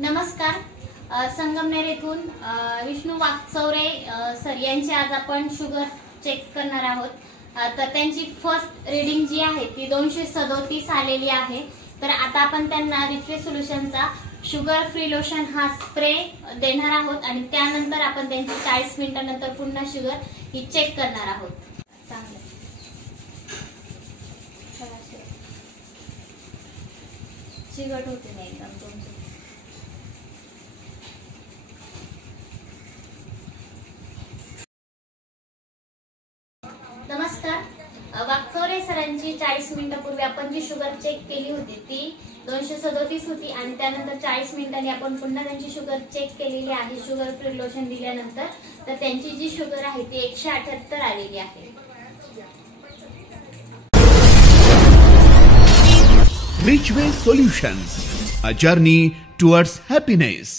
नमस्कार, संगमनेर येथून विष्णू वाकचौरे सर यांची आज आपण शुगर चेक करणार आहोत। तर त्यांची फर्स्ट रीडिंग जी आहे ती 237 आलेली आहे। तर आता आपण त्यांना रिचवे सोल्युशनचा शुगर फ्री लोशन हा स्प्रे देणार आहोत आणि त्यानंतर आपण त्यांची 40 मिनिटांनंतर पुन्हा शुगर ही चेक करणार आहोत। चांगलं चिकट होते नाही एकदम तुमचं। नमस्कार, वाकचौरे सरांची 40 मिनिटांपूर्वी आपण जी शुगर चेक केली होती ती 237 होती आणि त्यानंतर 40 मिनिटांनी आपण पुन्हा त्यांची शुगर चेक केलेली आहे शुगर फ्री लोशन दिल्यानंतर। तर त्यांची जी शुगर आहे ती 178 आलेली आहे। Richway Solutions, a journey towards happiness.